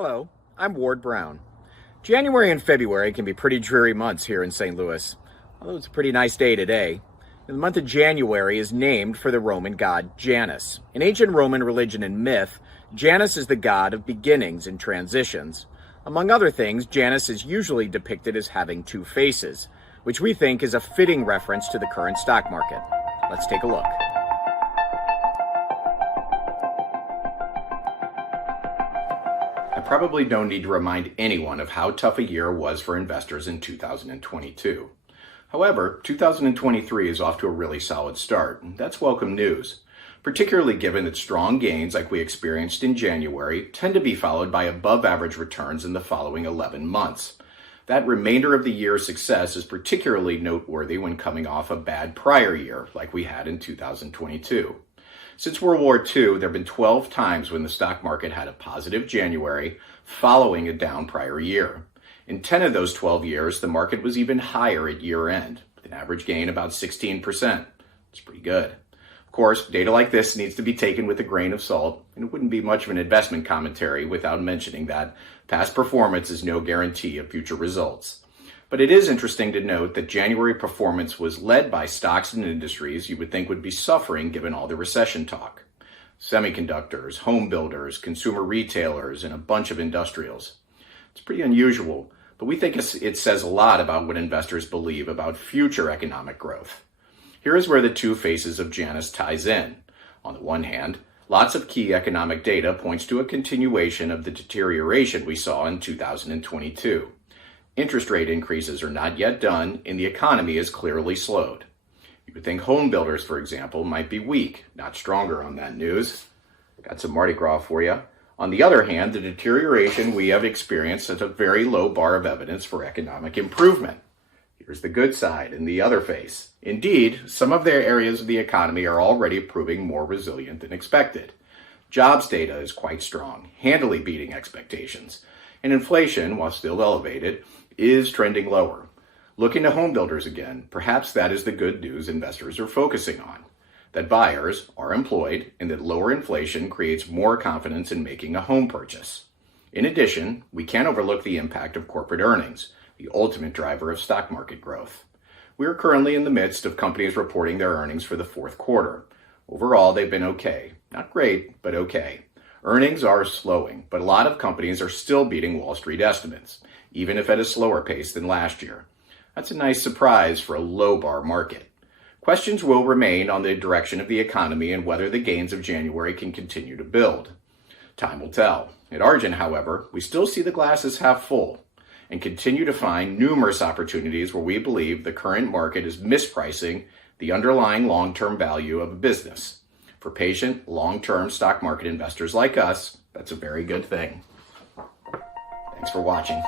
Hello, I'm Ward Brown. January and February can be pretty dreary months here in St. Louis, although it's a pretty nice day today. The month of January is named for the Roman god Janus. In ancient Roman religion and myth, Janus is the god of beginnings and transitions. Among other things, Janus is usually depicted as having two faces, which we think is a fitting reference to the current stock market. Let's take a look. I probably don't need to remind anyone of how tough a year was for investors in 2022. However, 2023 is off to a really solid start, and that's welcome news, particularly given that strong gains like we experienced in January tend to be followed by above-average returns in the following 11 months. That remainder of the year's success is particularly noteworthy when coming off a bad prior year like we had in 2022. Since World War II, there have been 12 times when the stock market had a positive January following a down prior year. In 10 of those 12 years, the market was even higher at year-end, with an average gain about 16%. It's pretty good. Of course, data like this needs to be taken with a grain of salt, and it wouldn't be much of an investment commentary without mentioning that past performance is no guarantee of future results. But it is interesting to note that January performance was led by stocks and industries you would think would be suffering given all the recession talk. Semiconductors, home builders, consumer retailers, and a bunch of industrials. It's pretty unusual, but we think it says a lot about what investors believe about future economic growth. Here is where the two faces of Janus ties in. On the one hand, lots of key economic data points to a continuation of the deterioration we saw in 2022. Interest rate increases are not yet done, and the economy is clearly slowed. You would think home builders, for example, might be weak, not stronger on that news. Got some Mardi Gras for you. On the other hand, the deterioration we have experienced sets a very low bar of evidence for economic improvement. Here's the good side and the other face. Indeed, some of their areas of the economy are already proving more resilient than expected. Jobs data is quite strong, handily beating expectations. And inflation, while still elevated, is trending lower. Looking to home builders again, perhaps that is the good news investors are focusing on. That buyers are employed and that lower inflation creates more confidence in making a home purchase. In addition, we can't overlook the impact of corporate earnings, the ultimate driver of stock market growth. We are currently in the midst of companies reporting their earnings for the fourth quarter. Overall, they've been okay. Not great, but okay. Earnings are slowing, but a lot of companies are still beating Wall Street estimates, even if at a slower pace than last year. That's a nice surprise for a low-bar market. Questions will remain on the direction of the economy and whether the gains of January can continue to build. Time will tell. At Argent, however, we still see the glass as half full and continue to find numerous opportunities where we believe the current market is mispricing the underlying long-term value of a business. For patient, long-term stock market investors like us, that's a very good thing. Thanks for watching.